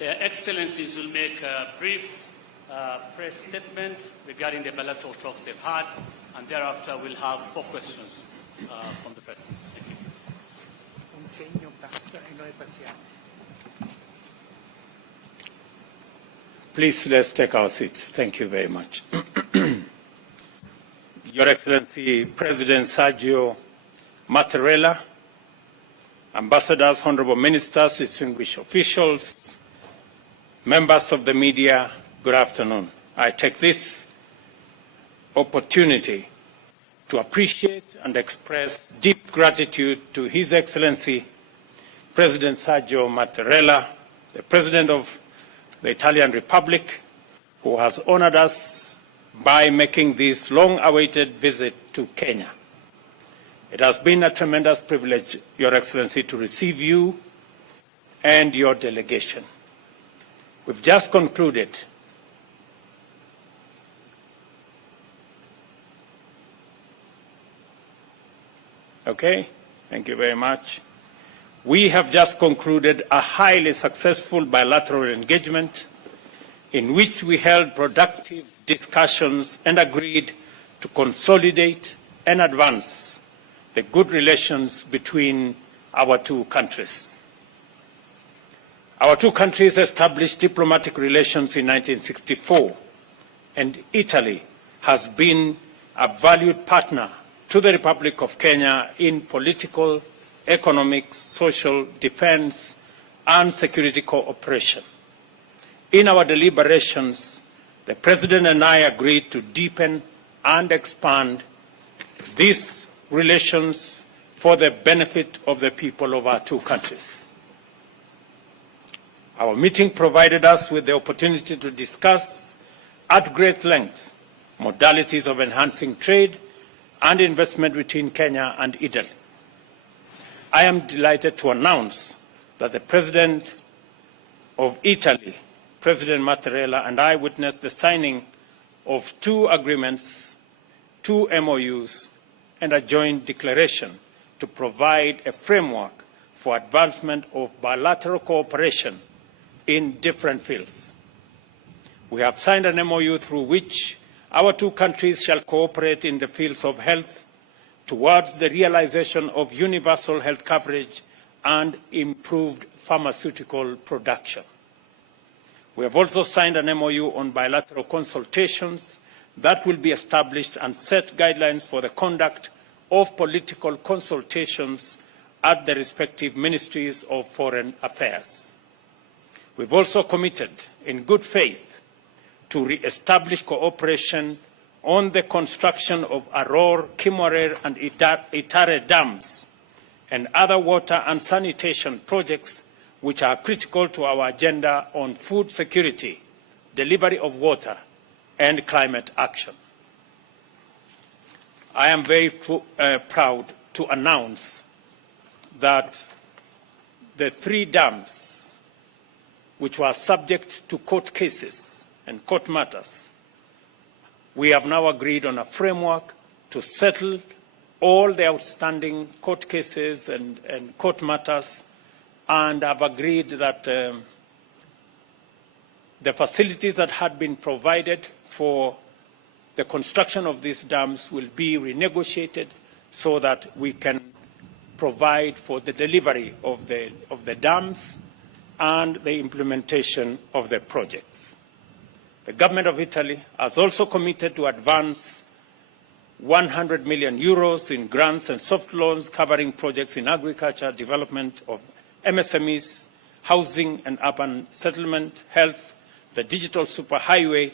Their Excellencies will make a brief press statement regarding the bilateral talks they've had, and thereafter we'll have 4 questions from the press. Thank you. Un segno, basta e noi passiamo. Please, let's take our seats. Thank you very much. Your Excellency, President Sergio Mattarella, ambassadors, honorable ministers, distinguished officials, members of the media, good afternoon. I take this opportunity to appreciate and express deep gratitude to His Excellency, President Sergio Mattarella, the President of the Italian Republic, who has honored us by making this long-awaited visit to Kenya. It has been a tremendous privilege, Your Excellency, to receive you and your delegation. We've just concluded Okay, thank you very much. We have just concluded a highly successful bilateral engagement in which we held productive discussions and agreed to consolidate and advance the good relations between our 2 countries. Our 2 countries established diplomatic relations in 1964, and Italy has been a valued partner to the Republic of Kenya in political, economic, social, defense, and security cooperation. In our deliberations, the President and I agreed to deepen and expand these relations for the benefit of the people of our 2 countries. Our meeting provided us with the opportunity to discuss at great length modalities of enhancing trade and investment between Kenya and Italy. I am delighted to announce that the President of Italy, President Mattarella, and I witnessed the signing of 2 agreements, 2 MOUs, and a joint declaration to provide a framework for advancement of bilateral cooperation in different fields. We have signed an MOU through which our 2 countries shall cooperate in the fields of health towards the realization of universal health coverage and improved pharmaceutical production. We have also signed an MOU on bilateral consultations that will be established and set guidelines for the conduct of political consultations at the respective ministries of foreign affairs. We've also committed in good faith to re-establish cooperation on the construction of Aror, Kimorer, and Itare dams and other water and sanitation projects which are critical to our agenda on food security, delivery of water, and climate action. I am very proud to announce that the 3 dams which were subject to court cases and court matters, we have now agreed on a framework to settle all the outstanding court cases and court matters, and have agreed that the facilities that had been provided for the construction of these dams will be renegotiated so that we can provide for the delivery of the dams and the implementation of the projects. The government of Italy has also committed to advance 100 million euros in grants and soft loans covering projects in agriculture, development of MSMEs, housing and urban settlement, health, the digital superhighway,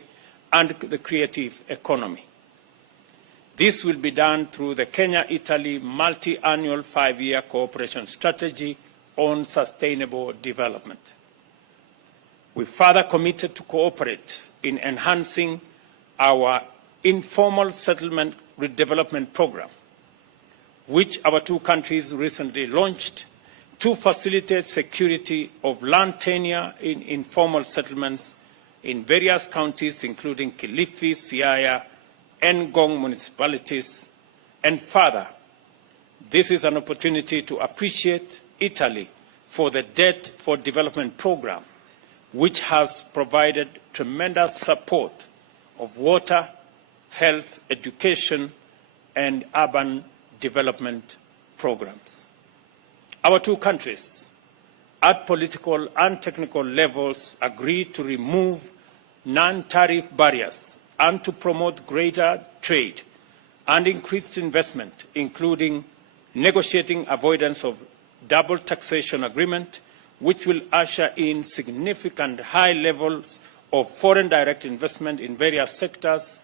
and the creative economy. This will be done through the Kenya-Italy multi-annual 5-year cooperation strategy on sustainable development. We further committed to cooperate in enhancing our informal settlement redevelopment program, which our 2 countries recently launched to facilitate security of land tenure in informal settlements in various counties, including Kilifi, Siaya, and Ngong municipalities. And further, this is an opportunity to appreciate Italy for the Debt for Development program, which has provided tremendous support of water, health, education, and urban development programs. Our two countries, at political and technical levels, agreed to remove non-tariff barriers and to promote greater trade and increased investment, including negotiating avoidance of double taxation agreement, which will usher in significant high levels of foreign direct investment in various sectors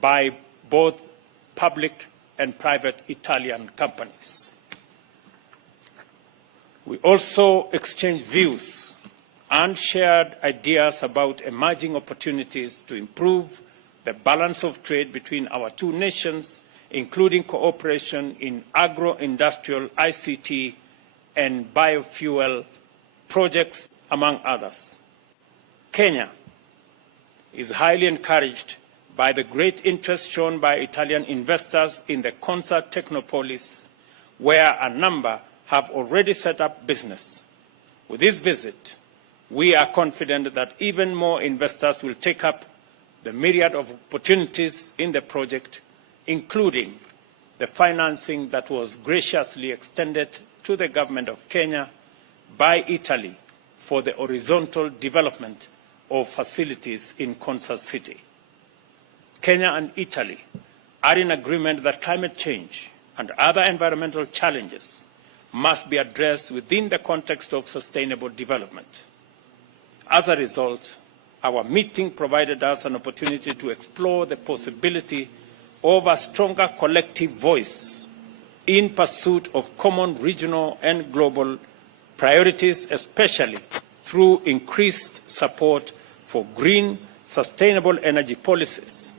by both public and private Italian companies. We also exchanged views and shared ideas about emerging opportunities to improve the balance of trade between our two nations, including cooperation in agro-industrial, ICT, and biofuel projects, among others. Kenya is highly encouraged by the great interest shown by Italian investors in the Consa Technopolis, where a number have already set up business. With this visit, we are confident that even more investors will take up the myriad of opportunities in the project, including the financing that was graciously extended to the government of Kenya by Italy for the horizontal development of facilities in Consa City. Kenya and Italy are in agreement that climate change and other environmental challenges must be addressed within the context of sustainable development. As a result, our meeting provided us an opportunity to explore the possibility of a stronger collective voice in pursuit of common regional and global priorities, especially through increased support for green, sustainable energy policies.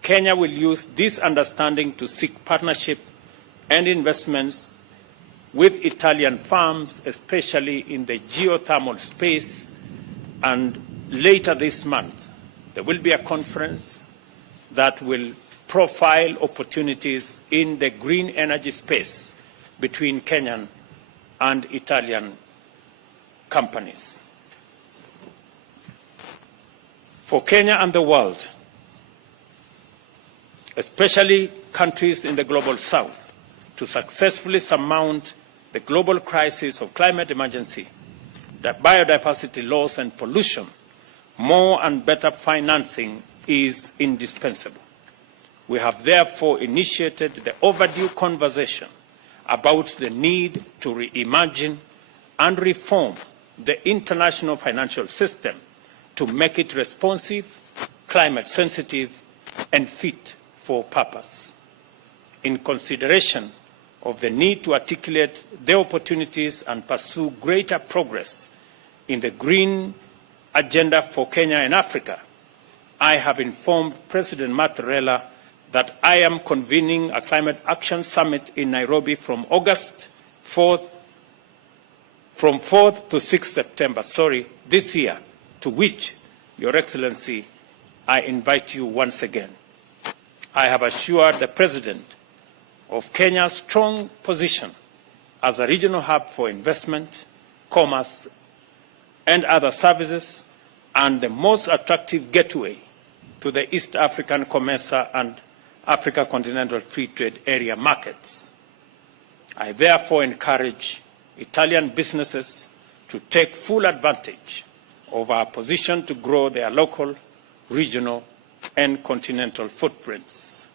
Kenya will use this understanding to seek partnership and investments with Italian firms, especially in the geothermal space, and later this month, there will be a conference that will profile opportunities in the green energy space between Kenyan and Italian companies. For Kenya and the world, especially countries in the global south, to successfully surmount the global crisis of climate emergency, the biodiversity loss and pollution, more and better financing is indispensable. We have therefore initiated the overdue conversation about the need to reimagine and reform the international financial system to make it responsive, climate sensitive, and fit for purpose. In consideration of the need to articulate the opportunities and pursue greater progress in the green agenda for Kenya and Africa, I have informed President Mattarella that I am convening a Climate Action Summit in Nairobi from 4th to 6th September, this year, to which, Your Excellency, I invite you once again. I have assured the President of Kenya's strong position as a regional hub for investment, commerce, and other services, and the most attractive gateway to the East African COMESA and Africa Continental Free Trade Area markets. I therefore encourage Italian businesses to take full advantage of our position to grow their local, regional, and continental footprints.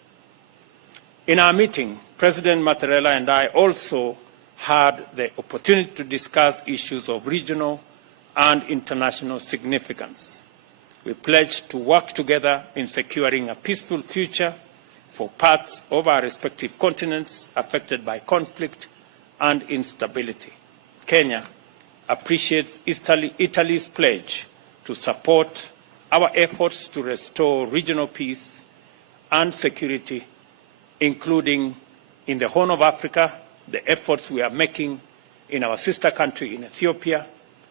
In our meeting, President Mattarella and I also had the opportunity to discuss issues of regional and international significance. We pledged to work together in securing a peaceful future for parts of our respective continents affected by conflict and instability. Kenya appreciates Italy's pledge to support our efforts to restore regional peace and security, including in the Horn of Africa, the efforts we are making in our sister country in Ethiopia,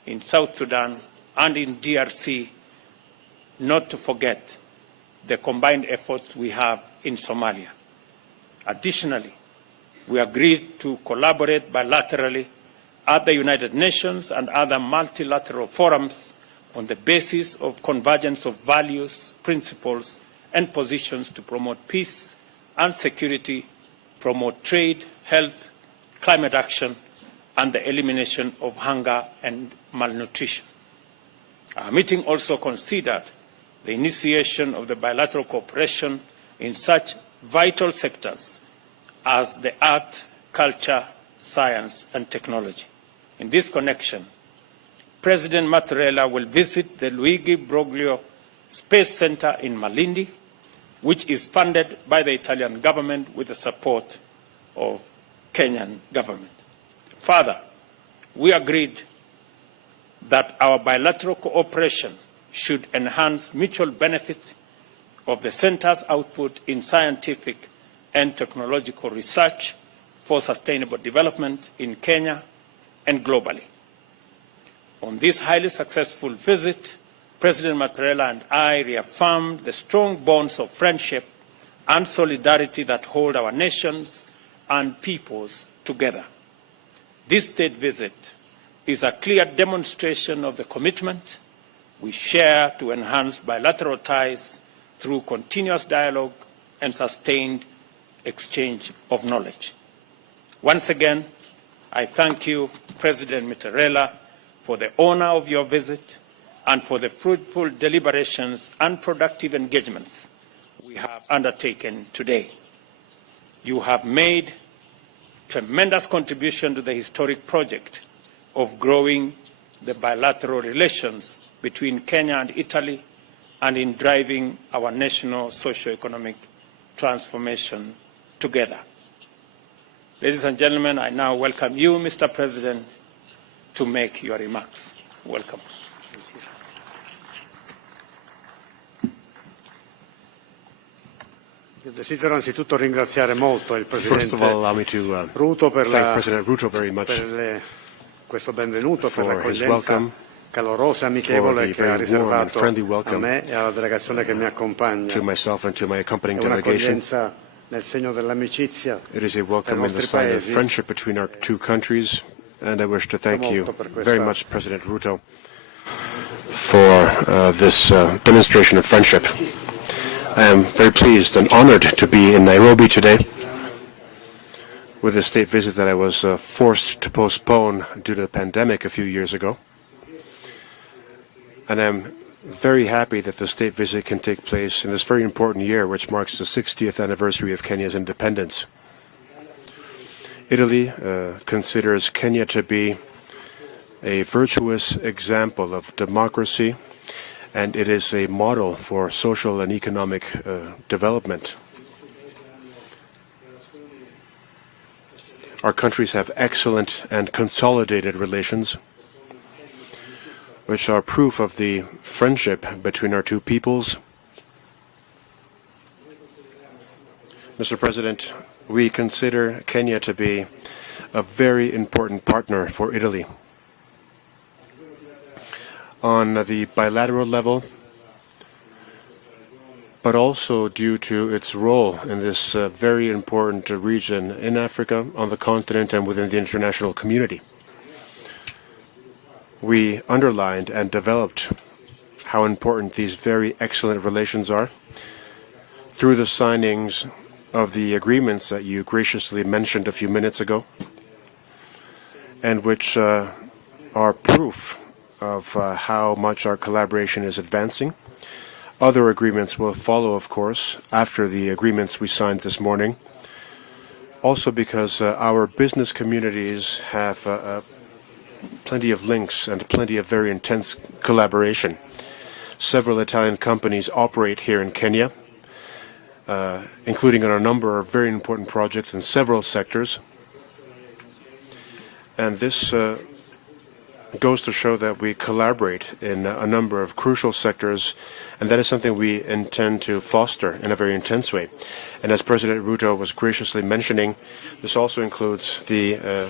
in South Sudan, and in DRC, not to forget the combined efforts we have in Somalia. Additionally, we agreed to collaborate bilaterally at the United Nations and other multilateral forums on the basis of convergence of values, principles, and positions to promote peace and security, promote trade, health, climate action, and the elimination of hunger and malnutrition. Our meeting also considered the initiation of the bilateral cooperation in such vital sectors as the art, culture, science, and technology. In this connection, President Mattarella will visit the Luigi Broglio Space Center in Malindi, which is funded by the Italian government with the support of Kenyan government. Further, we agreed that our bilateral cooperation should enhance mutual benefit of the center's output in scientific and technological research for sustainable development in Kenya and globally. On this highly successful visit, President Mattarella and I reaffirmed the strong bonds of friendship and solidarity that hold our nations and peoples together. This state visit is a clear demonstration of the commitment we share to enhance bilateral ties through continuous dialogue and sustained exchange of knowledge. Once again, I thank you, President Mattarella, for the honor of your visit and for the fruitful deliberations and productive engagements we have undertaken today. You have made tremendous contribution to the historic project of growing the bilateral relations between Kenya and Italy and in driving our national socio-economic transformation together. Ladies and gentlemen, I now welcome you, Mr. President, to make your remarks. Welcome. Desidero anzitutto ringraziare molto il First of all, allow me to Ruto per thank President Ruto very much questo benvenuto, per for his l'accoglienza welcome, calorosa e amichevole che ha very warm and riservato friendly a welcome me e alla delegazione che mi accompagna. to myself and to my accompanying È delegation. un'accoglienza nel segno dell'amicizia It is a tra i welcome in the nostri sign of paesi. friendship between our two countries, and I wish to thank you very much, President Ruto, for this demonstration of friendship. I am very pleased and honored to be in Nairobi today with a state visit that I was forced to postpone due to the pandemic a few years ago. And I'm very happy that the state visit can take place in this very important year, which marks the 60th anniversary of Kenya's independence. Italy considers Kenya to be a virtuous example of democracy, and it is a model for social and economic development. Our countries have excellent and consolidated relations, which are proof of the friendship between our two peoples. Mr. President, we consider Kenya to be a very important partner for Italy. On the bilateral level, but also due to its role in this very important region in Africa, on the continent, and within the international community. We underlined and developed how important these very excellent relations are through the signings of the agreements that you graciously mentioned a few minutes ago, and which are proof of how much our collaboration is advancing. Other agreements will follow, of course, after the agreements we signed this morning, also because our business communities have plenty of links and plenty of very intense collaboration. Several Italian companies operate here in Kenya, including on a number of very important projects in several sectors. And this goes to show that we collaborate in a number of crucial sectors, and that is something we intend to foster in a very intense way. And as President Ruto was graciously mentioning, this also includes the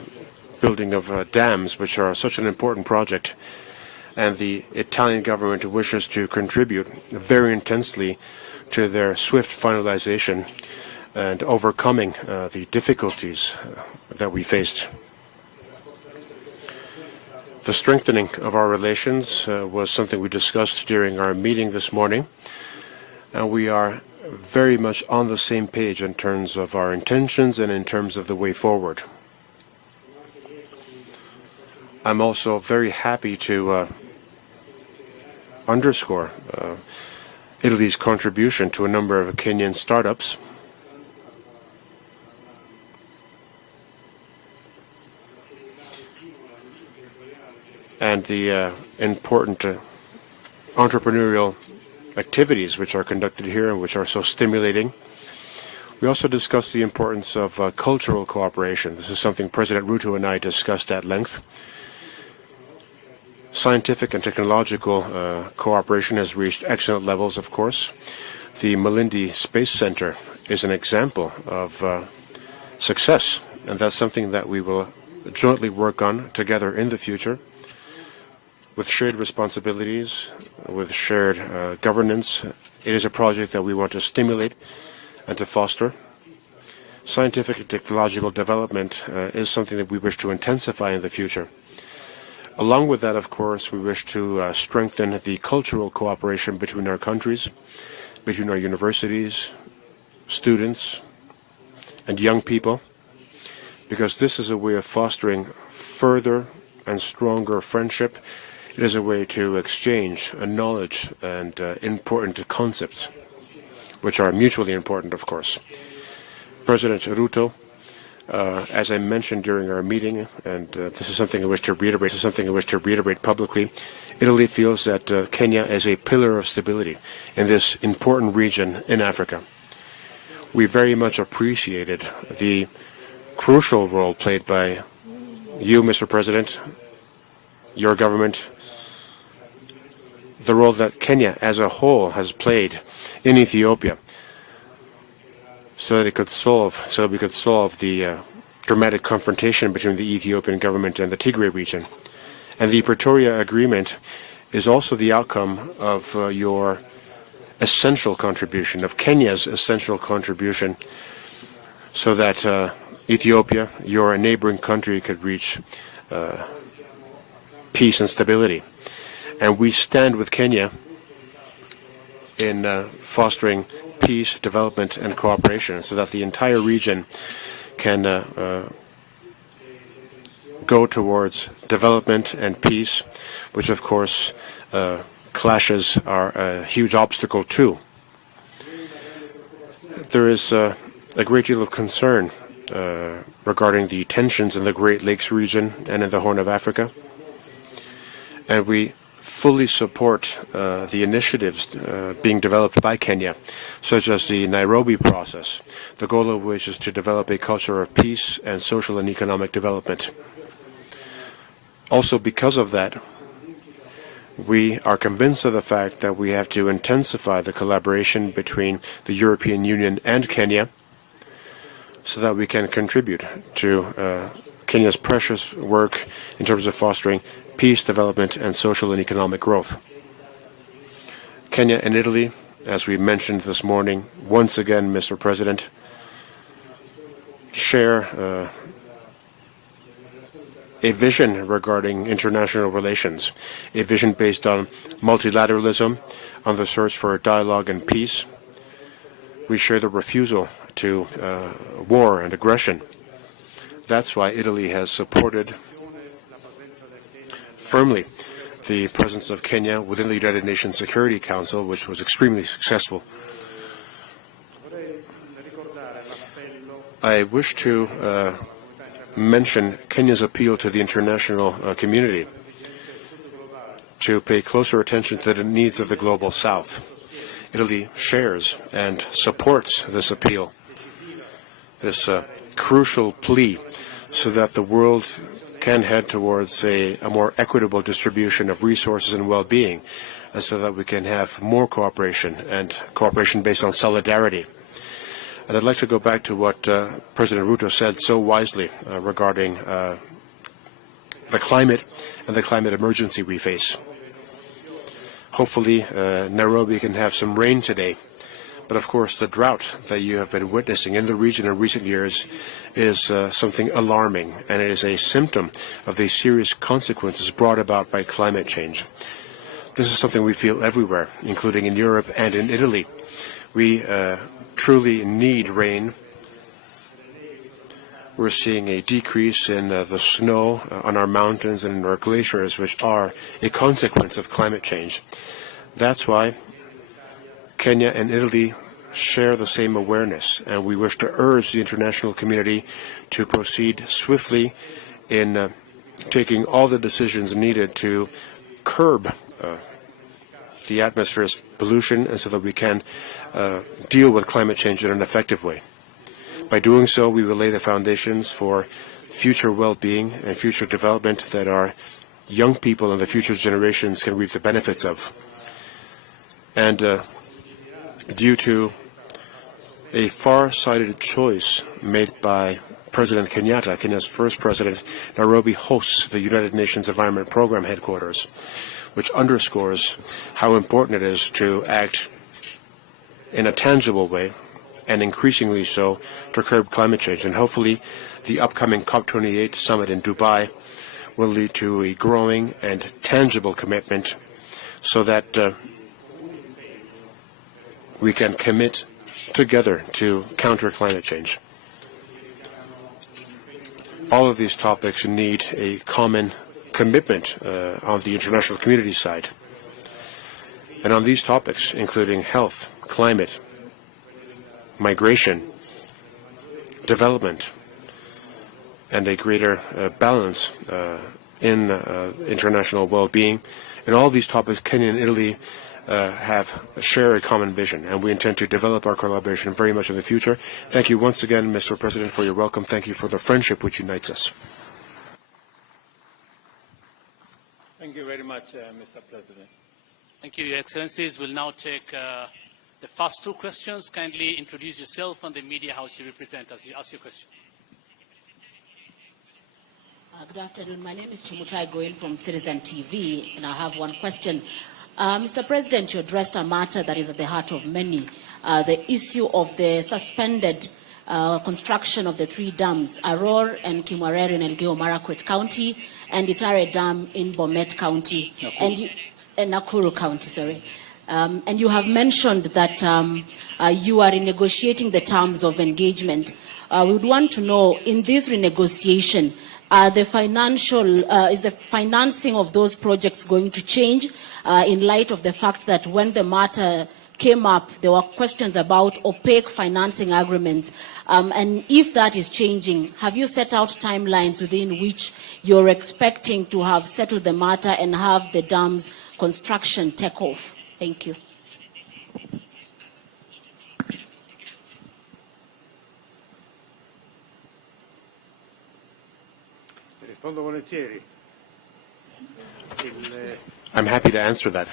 building of dams, which are such an important project, and the Italian government wishes to contribute very intensely to their swift finalization and overcoming the difficulties that we faced. The strengthening of our relations was something we discussed during our meeting this morning, and we are very much on the same page in terms of our intentions and in terms of the way forward. I'm also very happy to underscore Italy's contribution to a number of Kenyan startups. And the important entrepreneurial activities which are conducted here and which are so stimulating. We also discussed the importance of cultural cooperation. This is something President Ruto and I discussed at length. Scientific and technological cooperation has reached excellent levels, of course. The Malindi Space Center is an example of success, and that's something that we will jointly work on together in the future, with shared responsibilities, with shared governance. It is a project that we want to stimulate and to foster. Scientific and technological development is something that we wish to intensify in the future. Along with that, of course, we wish to strengthen the cultural cooperation between our countries, between our universities, students, and young people, because this is a way of fostering further and stronger friendship. It is a way to exchange knowledge and important concepts, which are mutually important, of course. President Ruto, as I mentioned during our meeting, and this is something I wish to reiterate publicly, Italy feels that Kenya is a pillar of stability in this important region in Africa. We very much appreciated the crucial role played by you, Mr. President, your government, the role that Kenya as a whole has played in Ethiopia, so that we could solve the dramatic confrontation between the Ethiopian government and the Tigray region. And the Pretoria Agreement is also the outcome of your essential contribution, of Kenya's essential contribution, so that Ethiopia, your neighboring country, could reach peace and stability. And we stand with Kenya in fostering peace, development, and cooperation, so that the entire region can go towards development and peace, which of course clashes are a huge obstacle too. There is a great deal of concern regarding the tensions in the Great Lakes region and in the Horn of Africa, and we fully support the initiatives being developed by Kenya, such as the Nairobi process, the goal of which is to develop a culture of peace and social and economic development. Also, because of that, we are convinced of the fact that we have to intensify the collaboration between the European Union and Kenya, so that we can contribute to Kenya's precious work in terms of fostering peace, development, and social and economic growth. Kenya and Italy, as we mentioned this morning, once again, Mr. President, share a vision regarding international relations, a vision based on multilateralism, on the search for dialogue and peace. We share the refusal to war and aggression. That's why Italy has supported firmly the presence of Kenya within the United Nations Security Council, which was extremely successful. I wish to mention Kenya's appeal to the international community to pay closer attention to the needs of the global South. Italy shares and supports this appeal, this crucial plea, so that the world can head towards a more equitable distribution of resources and well-being, and so that we can have more cooperation, and cooperation based on solidarity. And I'd like to go back to what President Ruto said so wisely regarding the climate and the climate emergency we face. Hopefully, Nairobi can have some rain today, But of course, the drought that you have been witnessing in the region in recent years is something alarming, and it is a symptom of the serious consequences brought about by climate change. This is something we feel everywhere, including in Europe and in Italy. We truly need rain. We're seeing a decrease in the snow on our mountains and in our glaciers, which are a consequence of climate change. That's why Kenya and Italy share the same awareness, and we wish to urge the international community to proceed swiftly in taking all the decisions needed to curb the atmosphere's pollution, and so that we can deal with climate change in an effective way. By doing so, we will lay the foundations for future well-being and future development that our young people and the future generations can reap the benefits of. And due to a far-sighted choice made by President Kenyatta, Kenya's first president, Nairobi hosts the United Nations Environment Programme headquarters, which underscores how important it is to act in a tangible way, and increasingly so, to curb climate change. And hopefully the upcoming COP28 summit in Dubai will lead to a growing and tangible commitment so that we can commit together to counter climate change. All of these topics need a common commitment on the international community side. And on these topics, including health, climate, migration, development, and a greater balance in international well-being. In all these topics, Kenya and Italy share a common vision, and we intend to develop our collaboration very much in the future. Thank you once again, Mr. President, for your welcome. Thank you for the friendship which unites us. Thank you very much, Mr. President. Thank you, Your Excellencies. We'll now take the first two questions. Kindly introduce yourself and the media house you represent as you ask your question. Good afternoon. My name is Chimutai Goel from Citizen TV, and I have one question. Mr. President, you addressed a matter that is at the heart of many, the issue of the suspended construction of the three dams, Aror and Kimwarer in Elgeyo Marakwet County, and Itare Dam in Bomet County, Nakuru County, sorry. And you have mentioned that you are renegotiating the terms of engagement. We would want to know, in this renegotiation, is the financing of those projects going to change in light of the fact that when the matter came up, there were questions about opaque financing agreements. And if that is changing, have you set out timelines within which you're expecting to have settled the matter and have the dam's construction take off? Thank you. Rispondo volentieri. I'm happy to answer that.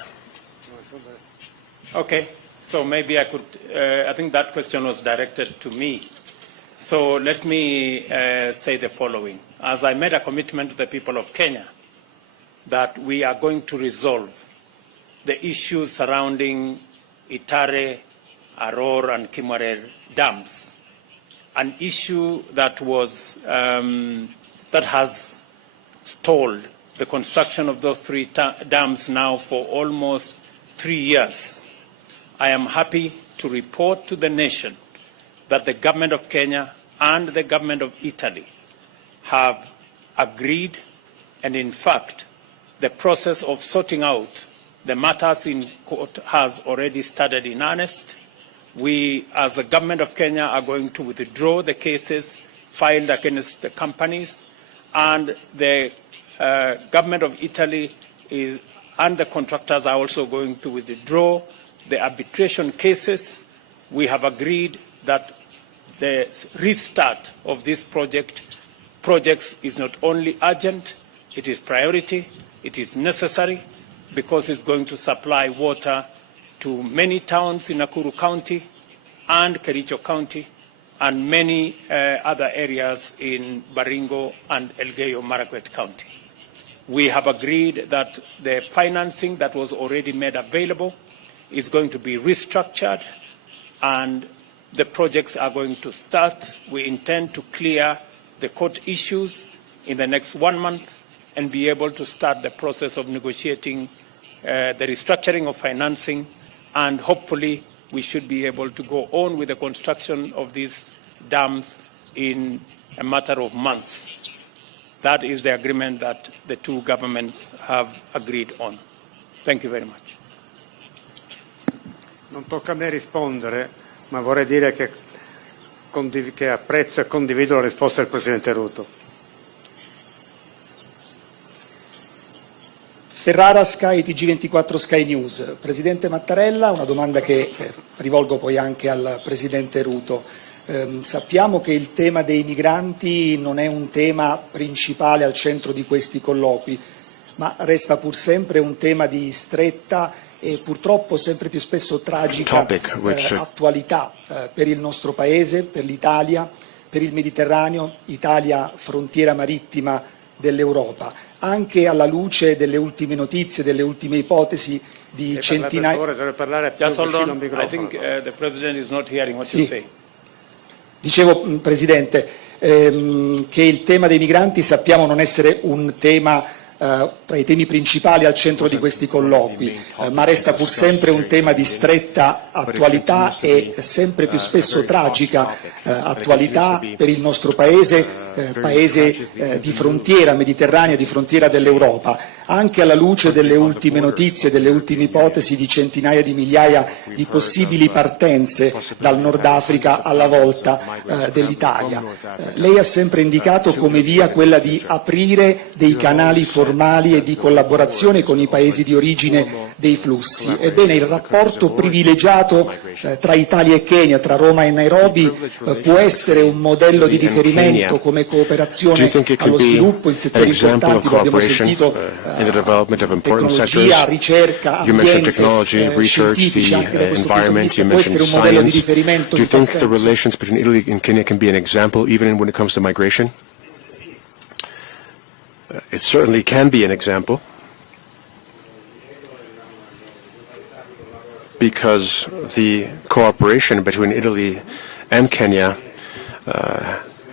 Okay, so maybe I could, I think that question was directed to me. So let me say the following. As I made a commitment to the people of Kenya that we are going to resolve the issues surrounding Itare, Aror, and Kimwarer dams, an issue that was that has stalled the construction of those three dams now for almost 3 years. I am happy to report to the nation that the government of Kenya and the government of Italy have agreed, and in fact, the process of sorting out the matters in court has already started in earnest. We, as the government of Kenya, are going to withdraw the cases filed against the companies, and the government of Italy and the contractors are also going to withdraw the arbitration cases. We have agreed that the restart of this projects is not only urgent, it is priority, it is necessary, because it's going to supply water to many towns in Nakuru County and Kericho County and many other areas in Baringo and Elgeyo Marakwet County. We have agreed that the financing that was already made available is going to be restructured and the projects are going to start. We intend to clear the court issues in the next 1 month and be able to start the process of negotiating the restructuring of financing, and hopefully we should be able to go on with the construction of these dams in a matter of months. That is the agreement that the two governments have agreed on. Thank you very much. Non tocca a me rispondere, ma vorrei dire che apprezzo e condivido la risposta del Presidente Ruto. Ferrara, Sky, TG24 Sky News. Presidente Mattarella, una domanda che rivolgo poi anche al Presidente Ruto. Sappiamo che il tema dei migranti non è un tema principale al centro di questi colloqui, ma resta pur sempre un tema di stretta e purtroppo sempre più spesso tragica attualità per il nostro Paese, per l'Italia, per il Mediterraneo, Italia frontiera marittima dell'Europa, anche alla luce delle ultime notizie, delle ultime ipotesi di centinaia. Just hold on. I think the President is not hearing what you say. Dicevo, Presidente, che il tema dei migranti sappiamo non essere un tema tra i temi principali al centro di questi colloqui, ma resta pur sempre un tema di stretta attualità e sempre più spesso tragica attualità per il nostro Paese, Paese di frontiera mediterranea, di frontiera dell'Europa, anche alla luce delle ultime notizie, delle ultime ipotesi di centinaia di migliaia di possibili partenze dal Nord Africa alla volta dell'Italia. Lei ha sempre indicato come via quella di aprire dei canali formali e di collaborazione con i Paesi di origine dei flussi. Ebbene, il rapporto privilegiato tra Italia e Kenya, tra Roma e Nairobi, può essere un modello di riferimento come cooperazione allo sviluppo in settori importanti, lo abbiamo sentito, in the development of important tecnologia, sectors. ricerca, You mentioned ambiente, technology, research, scientifici, anche da the questo punto di environment, vista you può essere mentioned un modello di science. riferimento Do you in tal think the senso? relations between Italy and Kenya can be an example even when it comes to migration? It certainly can be an example, because the cooperation between Italy and Kenya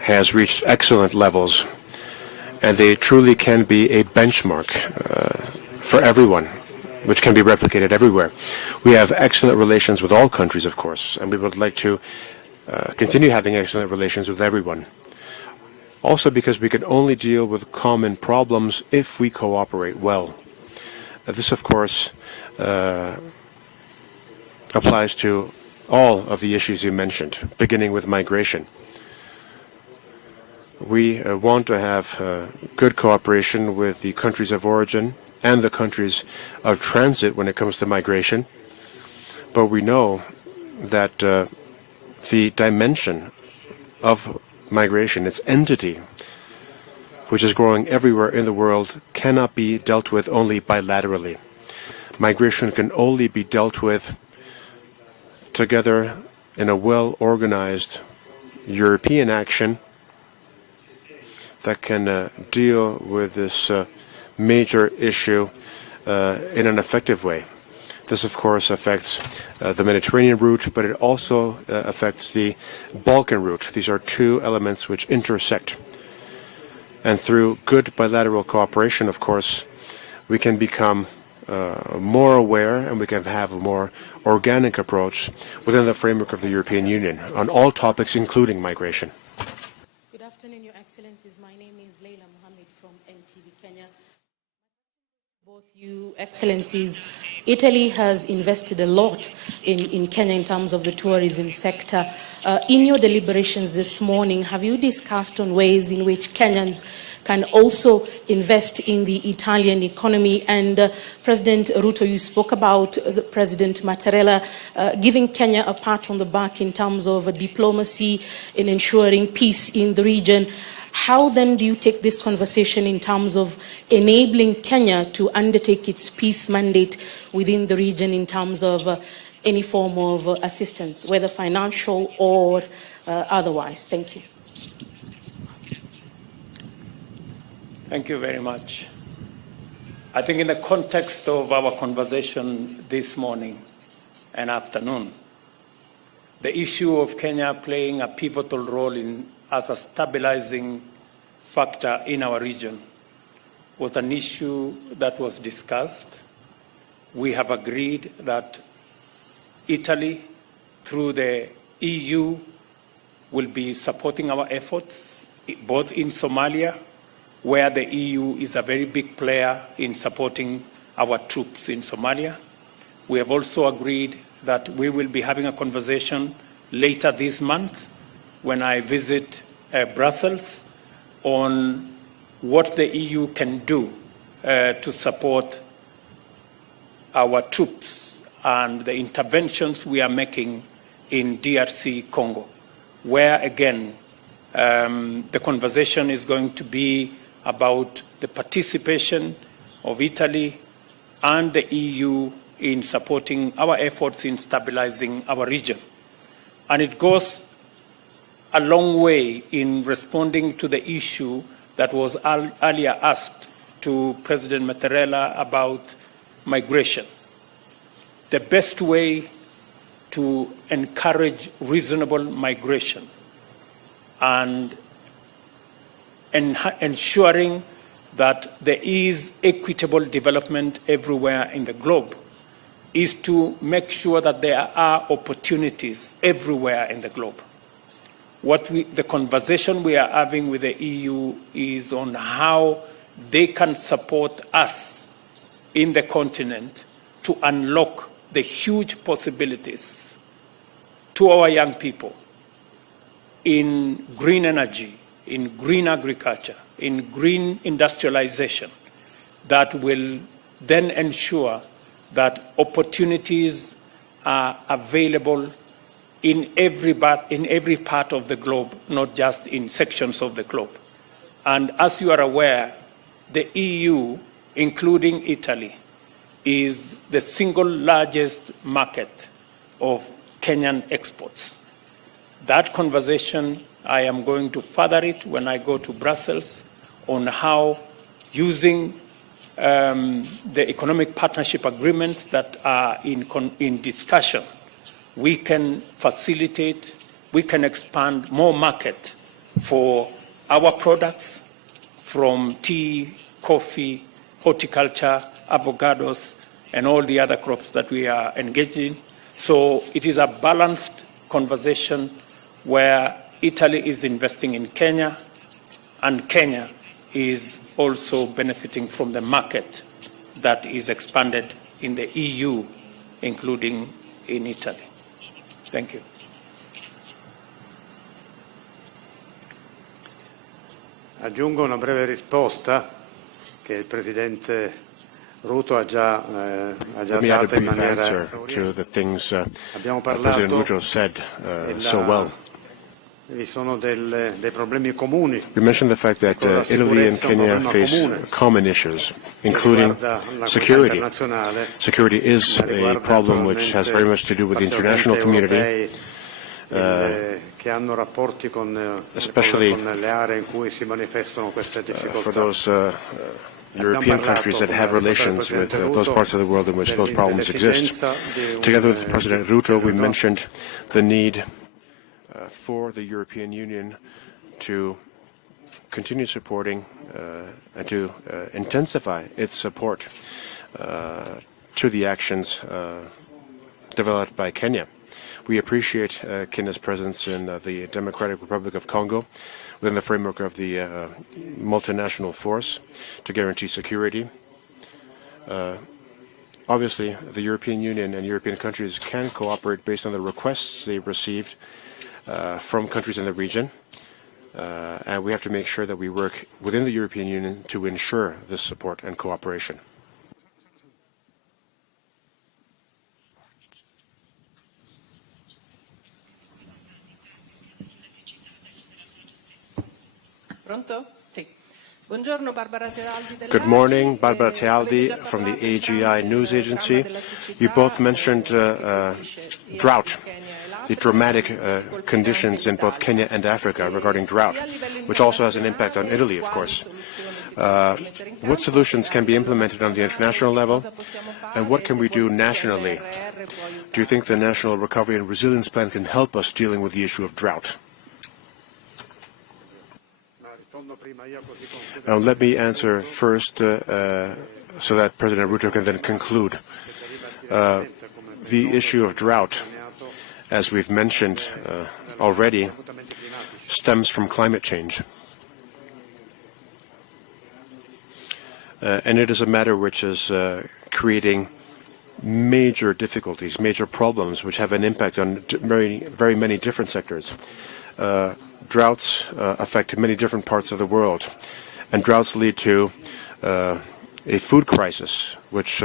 has reached excellent levels, and they truly can be a benchmark for everyone, which can be replicated everywhere. We have excellent relations with all countries, of course, and we would like to continue having excellent relations with everyone. Also because we can only deal with common problems if we cooperate well. This, of course, applies to all of the issues you mentioned, beginning with migration. We want to have good cooperation with the countries of origin and the countries of transit when it comes to migration, but we know that the dimension of migration, its entity, which is growing everywhere in the world, cannot be dealt with only bilaterally. Migration can only be dealt with together in a well-organized European action that can deal with this major issue in an effective way. This, of course, affects the Mediterranean route, but it also affects the Balkan route. These are two elements which intersect. And through good bilateral cooperation, of course, we can become more aware and we can have a more organic approach within the framework of the European Union on all topics, including migration. Good afternoon, Your Excellencies. My name is Leila Mohammed from NTV Kenya. Both you Excellencies, Italy has invested a lot in Kenya in terms of the tourism sector. In your deliberations this morning, have you discussed on ways in which Kenyans can also invest in the Italian economy? And President Ruto, you spoke about President Mattarella giving Kenya a pat on the back in terms of diplomacy in ensuring peace in the region. How then do you take this conversation in terms of enabling Kenya to undertake its peace mandate within the region in terms of any form of assistance, whether financial or otherwise? Thank you. Thank you very much. I think in the context of our conversation this morning and afternoon, the issue of Kenya playing a pivotal role as a stabilizing factor in our region was an issue that was discussed. We have agreed that Italy, through the EU, will be supporting our efforts, both in Somalia, where the EU is a very big player in supporting our troops in Somalia. We have also agreed that we will be having a conversation later this month when I visit Brussels on what the EU can do to support our troops and the interventions we are making in DRC Congo, where again the conversation is going to be about the participation of Italy and the EU in supporting our efforts in stabilizing our region. And it goes a long way in responding to the issue that was earlier asked to President Mattarella about migration. The best way to encourage reasonable migration and ensuring that there is equitable development everywhere in the globe is to make sure that there are opportunities everywhere in the globe. The conversation we are having with the EU is on how they can support us in the continent to unlock the huge possibilities to our young people in green energy, in green agriculture, in green industrialization that will then ensure that opportunities are available in every part of the globe, not just in sections of the globe. And as you are aware, the EU, including Italy, is the single largest market of Kenyan exports. That conversation, I am going to further it when I go to Brussels on how using the economic partnership agreements that are in discussion, we can facilitate, we can expand more market for our products from tea, coffee, horticulture, avocados, and all the other crops that we are engaged in. So it is a balanced conversation where Italy is investing in Kenya and Kenya is also benefiting from the market that is expanded in the EU, including in Italy. Thank you. Aggiungo una breve risposta che il Presidente Ruto ha già Let me add a dato in brief maniera answer to the things Abbiamo President parlato Ruto said so well. Vi sono dei problemi comuni. We mentioned the fact that Italy and Kenya face common issues, including security. Security is a problem which has very much to do with the international community, especially for those European countries that have relations with those parts of the world in which those problems exist. Together with President Ruto, we mentioned the need for the European Union to continue supporting and to intensify its support to the actions developed by Kenya. We appreciate Kenya's presence in the Democratic Republic of Congo within the framework of the multinational force to guarantee security. Obviously, the European Union and European countries can cooperate based on the requests they received from countries in the region, and we have to make sure that we work within the European Union to ensure this support and cooperation. Pronto? Sì. Buongiorno, Barbara Tealdi. Good morning, Barbara Tealdi from the AGI News Agency. You both mentioned drought, the dramatic conditions in both Kenya and Africa regarding drought, which also has an impact on Italy, of course. What solutions can be implemented on the international level, and what can we do nationally? Do you think the National Recovery and Resilience Plan can help us dealing with the issue of drought? Let me answer first so that President Ruto can then conclude. The issue of drought, as we've mentioned already, stems from climate change. And it is a matter which is creating major difficulties, major problems, which have an impact on very many different sectors. Droughts affect many different parts of the world, and droughts lead to a food crisis, which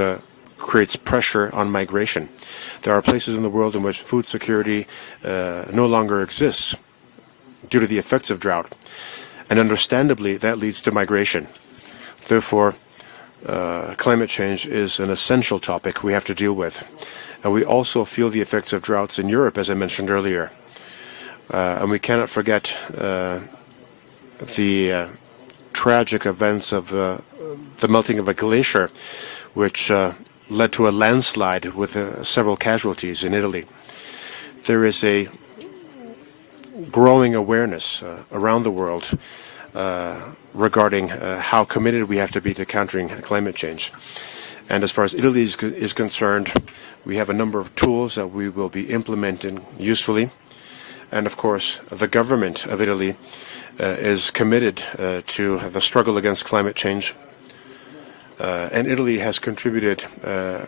creates pressure on migration. There are places in the world in which food security no longer exists due to the effects of drought, and understandably that leads to migration. Therefore, climate change is an essential topic we have to deal with. And we also feel the effects of droughts in Europe, as I mentioned earlier. And we cannot forget the tragic events of the melting of a glacier, which led to a landslide with several casualties in Italy. There is a growing awareness around the world regarding how committed we have to be to countering climate change. And as far as Italy is concerned, we have a number of tools that we will be implementing usefully. And of course, the government of Italy is committed to the struggle against climate change. And Italy has contributed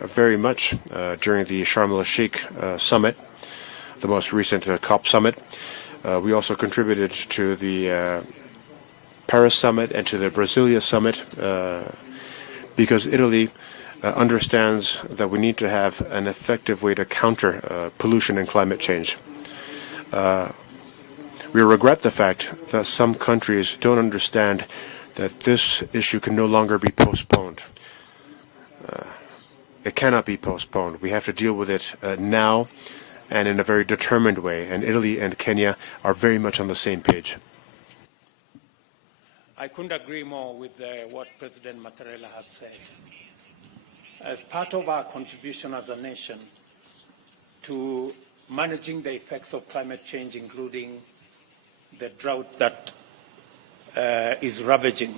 very much during the Sharm el-Sheikh summit, the most recent COP summit. We also contributed to the Paris summit and to the Brasilia summit because Italy understands that we need to have an effective way to counter pollution and climate change. We regret the fact that some countries don't understand that this issue can no longer be postponed. It cannot be postponed. We have to deal with it now and in a very determined way, and Italy and Kenya are very much on the same page. I couldn't agree more with what President Mattarella has said. As part of our contribution as a nation to managing the effects of climate change, including the drought that is ravaging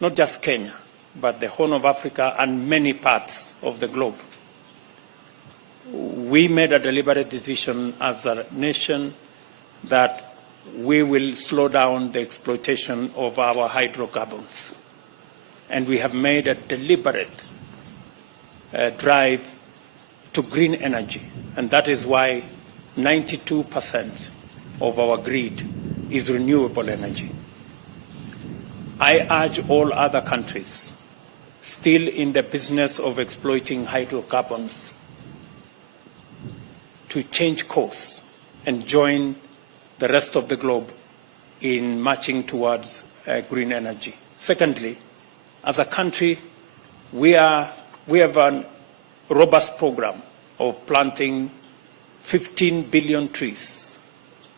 not just Kenya, but the Horn of Africa and many parts of the globe, we made a deliberate decision as a nation that we will slow down the exploitation of our hydrocarbons. And we have made a deliberate drive to green energy. And that is why 92% of our grid is renewable energy. I urge all other countries still in the business of exploiting hydrocarbons to change course and join the rest of the globe in marching towards green energy. Secondly, as a country, we have a robust program of planting 15 billion trees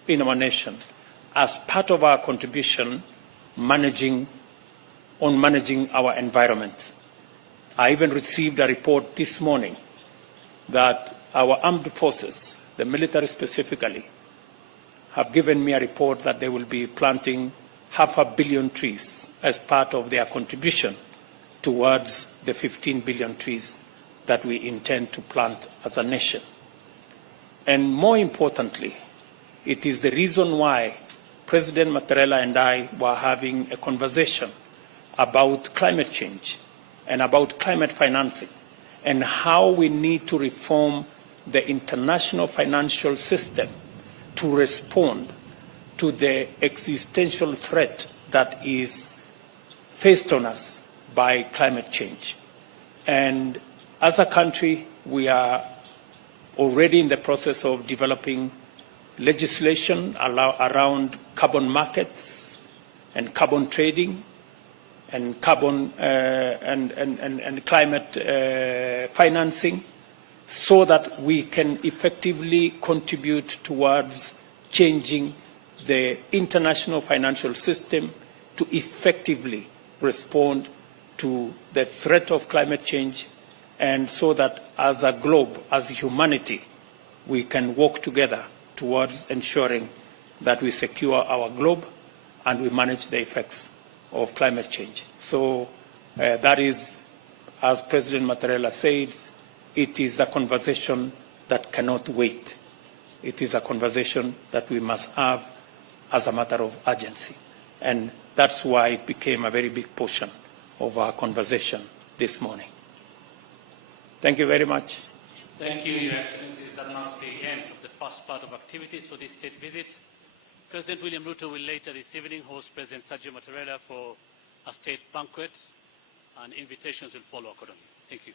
in our nation as part of our contribution managing our environment. I even received a report this morning that our armed forces, the military specifically, have given me a report that they will be planting 500 million trees as part of their contribution towards the 15 billion trees that we intend to plant as a nation. And more importantly, it is the reason why President Mattarella and I were having a conversation about climate change and about climate financing and how we need to reform the international financial system to respond to the existential threat that is faced on us by climate change. And as a country, we are already in the process of developing legislation around carbon markets and carbon trading and carbon and climate financing, so that we can effectively contribute towards changing the international financial system to effectively respond to the threat of climate change, and so that as a globe, as humanity, we can work together towards ensuring that we secure our globe and we manage the effects of climate change. So that is, as President Mattarella says, it is a conversation that cannot wait. It is a conversation that we must have as a matter of urgency. And that's why it became a very big portion of our conversation this morning. Thank you very much. Thank you, Your Excellencies. That marks the end of the first part of activities for this state visit. President William Ruto will later this evening host President Sergio Mattarella for a state banquet, and invitations will follow accordingly. Thank you.